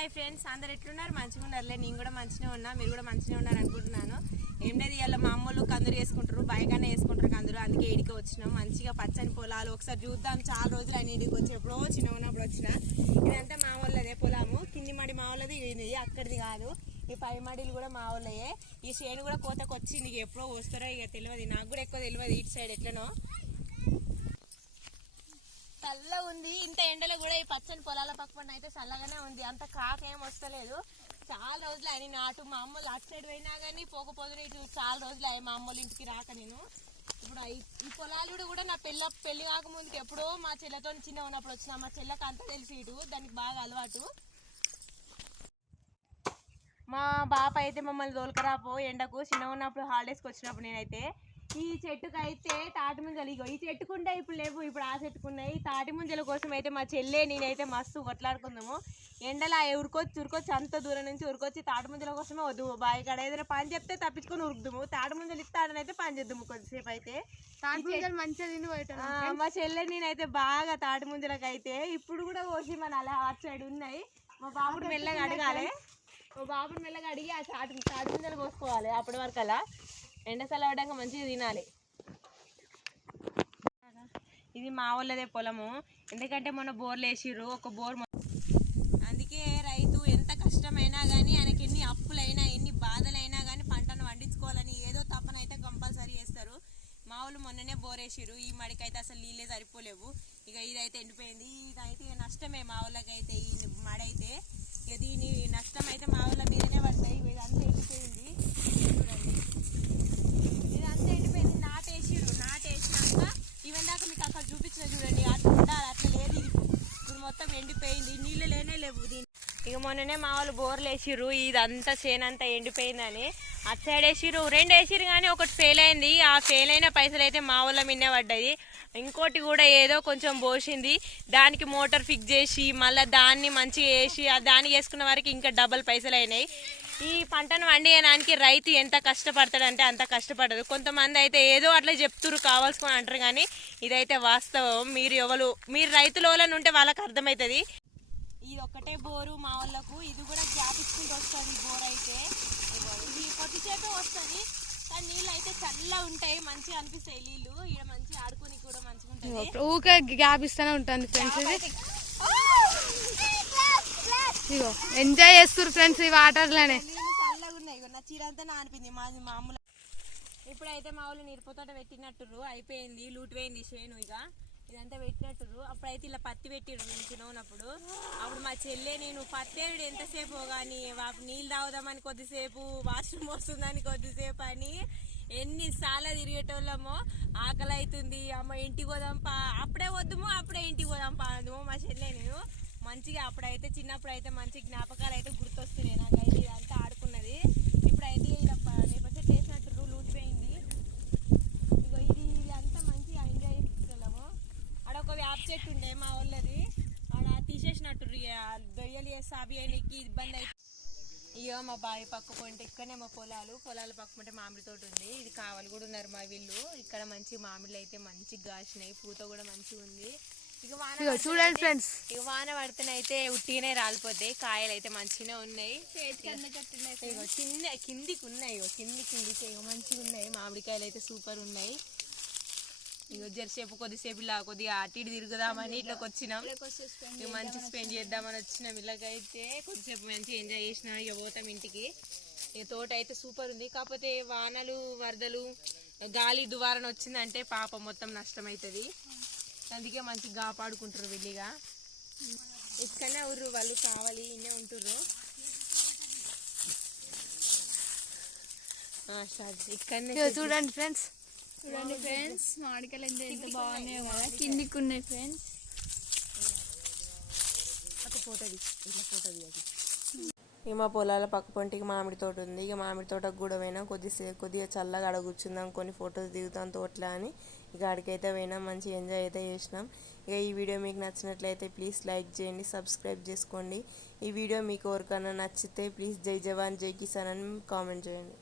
Hi friends, అందరు ఎట్లున్నారు? మంచిగా ఉన్నారులే. నేను కూడా మంచిగా ఉన్నా, మీరు కూడా మంచిగా ఉన్నారు అనుకుంటున్నాను. ఏం లేదు, ఇవాళ మా అమ్మలు కందులు వేసుకుంటారు, బయగానే వేసుకుంటారు కందులు. అందుకే ఇడికి వచ్చినాం. మంచిగా పచ్చని పొలాలు ఒకసారి చూద్దాం. చాలా రోజులు అయిన ఇడికి వచ్చి ఎప్పుడో చిన్న ఉన్నప్పుడు వచ్చిన. ఇదంతా మా వాళ్ళదే పొలము. కింది మడి మా వాళ్ళది, ఇది అక్కడిది కాదు. ఈ పై మడిలు కూడా మా వాళ్ళయే. ఈ చేను కూడా కోతకు వచ్చింది. ఎప్పుడో వస్తారో ఇక తెలియదు, నాకు కూడా ఎక్కువ తెలియదు ఇటు సైడ్ ఎట్లనో. చల్ల ఉంది. ఇంత ఎండలో కూడా ఈ పచ్చని పొలాల పక్కన అయితే చల్లగానే ఉంది. అంత కాక ఏం వస్తలేదు. చాలా రోజులు ఆయన నాటు మా అమ్మలు అటు సైడ్ పోయినా కానీ పోకపోతే ఇటు చాలా రోజులు అయ్యి మా అమ్మల ఇంటికి రాక. నేను ఇప్పుడు ఈ పొలాలు కూడా నా పెళ్లి కాకముందుకు ఎప్పుడో మా చెల్లెతో చిన్న ఉన్నప్పుడు వచ్చిన. మా చెల్లెకి అంతా తెలిసి ఇటు దానికి బాగా అలవాటు. మా బాప అయితే మమ్మల్ని దోలుకరాపో ఎండకు చిన్న ఉన్నప్పుడు హాలిడేస్కి వచ్చినప్పుడు నేనైతే ఈ చెట్టుకు అయితే తాటి ముంజలు ఇగో ఈ చెట్టుకుంటే ఇప్పుడు లేవు, ఇప్పుడు ఆ చెట్టుకున్నాయి. తాటి ముంజల కోసం అయితే మా చెల్లె నేనైతే మస్తు కొట్లాడుకుందాము. ఎండలా ఉరికొచ్చి అంత దూరం నుంచి ఉరికొచ్చి తాటి ముంజల కోసమే వద్దు బావి కాడ ఏదైనా పని చెప్తే తప్పించుకొని ఉరుకుదాము. తాటి ముంజలు ఇస్తాడనైతే పని చేద్దాము కొద్దిసేపు. అయితే మా చెల్లె నేనైతే బాగా తాటి ముంజలకు అయితే ఇప్పుడు కూడా కోసి మన అలా అటు సైడ్ ఉన్నాయి. మా బాబుని మెల్లగా అడగాలి, అడిగి ఆ తాటి ముంజలు కోసుకోవాలి. అప్పటి వరకు అలా ఎండసల అవడానికి మంచిగా తినాలి. ఇది మా వాళ్ళదే పొలము. ఎందుకంటే మొన్న బోర్లు వేసిర్రు, ఒక బోర్. అందుకే రైతు ఎంత కష్టమైనా కానీ, ఆయనకి ఎన్ని అప్పులైనా ఎన్ని బాధలైనా కానీ పంటను పండించుకోవాలని ఏదో తప్పనైతే కంపల్సరీ చేస్తారు. మా వాళ్ళు మొన్ననే బోర్ వేసిర్రు. ఈ మడికైతే అసలు నీళ్ళే సరిపోలేవు. ఇక ఇదైతే ఎండిపోయింది. ఇదైతే నష్టమే మా వాళ్ళకైతే. ఈ మడి అయితే ఇక దీని నష్టం అయితే మా వాళ్ళ మీదనే పడతాయి. ఇదంతా ఎండిపోయింది చూడండి, ఇదంతా ఎండిపోయింది. నాటేసినాక ఈవెన్ దాకా మీకు అక్కడ చూపించిన చూడండి, అట్లా ఉండాలి. అట్లా లేదు, ఇది ఇప్పుడు మొత్తం ఎండిపోయింది. నీళ్ళు లేనే లేవు దీన్ని. ఇక మొన్ననే మా వాళ్ళు బోర్లు వేసిర్రు, ఇదంతా చేనంతా ఎండిపోయిందని అటు సైడ్ వేసిర్రు. 2 వేసిర్రు కానీ ఒకటి ఫెయిల్ అయింది. ఆ ఫెయిల్ అయిన పైసలు అయితే మా వాళ్ళ మిన్నే పడ్డాయి. ఇంకోటి కూడా ఏదో కొంచెం పోసింది, దానికి మోటార్ ఫిక్స్ చేసి మళ్ళీ దాన్ని మంచిగా వేసి దాన్ని వేసుకున్న వరకు ఇంకా డబల్ పైసలు అయినాయి. ఈ పంటను పండియడానికి రైతు ఎంత కష్టపడతాడంటే అంత కష్టపడదు. కొంతమంది అయితే ఏదో అట్లా చెప్తురు, కావాల్సుకొని అంటారు. కానీ ఇదైతే వాస్తవం. మీరు రైతుల వాళ్ళని ఉంటే వాళ్ళకి అర్థమవుతుంది. ఇది ఒక్కటే బోరు మా వాళ్ళకు. ఇది కూడా గ్యాప్ ఇచ్చుకుంటూ వస్తుంది బోర్ అయితే. ఇది కొద్దిసేపే వస్తుంది కానీ నీళ్ళు అయితే చల్లగా ఉంటాయి, మంచిగా అనిపిస్తాయి నీళ్ళు. ఇక్కడ మంచిగా ఆడుకోనికి కూడా మంచిగా ఉంటుంది. ఊకే గ్యాప్ ఇస్తూనే ఉంటుంది ఫ్రెండ్స్. ఇగో ఎంజాయ్ చేస్తారు ఫ్రెండ్స్ ఈ వాటర్లోనే. నీళ్ళు చల్లగా ఉన్నాయి. నా చీరంతా నానిపింది మామూలు. ఇప్పుడైతే మా వాళ్ళు నీరుపోతోట పెట్టినట్టురు, అయిపోయింది. లూట్ పోయింది చేను. ఇక ఇదంతా పెట్టినట్టురు. అప్పుడైతే ఇలా పత్తి పెట్టిరు నేను చిన్నప్పుడు. అప్పుడు మా చెల్లె నేను పత్తేడు ఎంతసేపు కానీ నీళ్ళు తాగుదామని కొద్దిసేపు, వాష్రూమ్ వస్తుందని కొద్దిసేపు అని ఎన్నిసార్లు తిరిగేటోళ్ళమో. ఆకలి అవుతుంది అమ్మ ఇంటికి పోదాంపా, అప్పుడే వద్దుము అప్పుడే ఇంటికి పోదాంపా అందుమో మా చెల్లె నేను. మంచిగా అప్పుడైతే చిన్నప్పుడు అయితే మంచి జ్ఞాపకాలు అయితే గుర్తొస్తున్నాయి నాకైతే. ఇదంతా ఆడుకున్నది. ఇప్పుడైతే ఇలా లేకపోతే చేసినట్టు లూచిపోయింది. ఇక ఇది అంతా మంచిగా ఎంజాయ్ చేస్తున్నాము. ఆడ ఒక వేప చెట్టు ఉండే మా వాళ్ళది, ఆడ తీసేసినట్టు దొయ్యలు చేస్తే అవి నీకు ఇబ్బంది అయితే. ఇక మా బావి పక్క పోయింటే ఇక్కడనే మా పొలాల పక్క ఉంటే మామిడి తోట ఉంది. ఇది కావాలి కూడా ఉన్నారు మా వీళ్ళు. ఇక్కడ మంచి మామిడిలు అయితే మంచిగా కాసినాయి, పూత కూడా మంచిగా ఉంది. ఇక చూడండి ఫ్రెండ్స్, ఇక వాన పడితేనైతే ఉట్టిగానే రాలిపోతాయి. కాయలు అయితే మంచిగానే ఉన్నాయి. చిన్న కిందికి ఉన్నాయి, కిందికి ఇక మంచిగా ఉన్నాయి. మామిడికాయలు అయితే సూపర్ ఉన్నాయి. ఇక జరసేపు కొద్దిసేపు ఇలా కొద్దిగా అటు ఇటు తిరుగుదామని ఇట్లోకి వచ్చినాం. ఇక మంచిగా స్పెండ్ చేద్దామని వచ్చినాం. ఇలాగైతే కొద్దిసేపు మంచిగా ఎంజాయ్ చేసినాం. ఇక పోతాం ఇంటికి. ఇక తోట అయితే సూపర్ ఉంది. కాకపోతే వానలు వరదలు గాలి దువారణ వచ్చిందంటే పాపం మొత్తం నష్టమవుతుంది. అందుకే మంచిగా కాపాడుకుంటారు వీళ్ళిగా. ఇక్కడనే ఊర్రు వాళ్ళు, కావాలి ఇన్నే ఉంటుర్రు. ఇక్కడనే చూడండి ఫ్రెండ్స్, మామిడికాయలు ఎంత బాగున్నాయో కదా. కిందికి ఉన్నాయి ఫ్రెండ్స్. ఇక మా పొలాల పక్క పొంటికి మామిడి తోట ఉంది. ఇక మామిడి తోటకు కూడా పోయినా కొద్దిగా చల్లగా అడ కూర్చుందాం, కొన్ని ఫొటోస్ దిగుతాం తోటలో అని. ఇక అడికైతే పోయినాం, మంచిగా ఎంజాయ్ అయితే చేసినాం. ఇక ఈ వీడియో మీకు నచ్చినట్లయితే ప్లీజ్ లైక్ చేయండి, సబ్స్క్రైబ్ చేసుకోండి. ఈ వీడియో మీకు ఎవరికైనా నచ్చితే ప్లీజ్ జై జవాన్ జై కిసాన్ అని కామెంట్ చేయండి.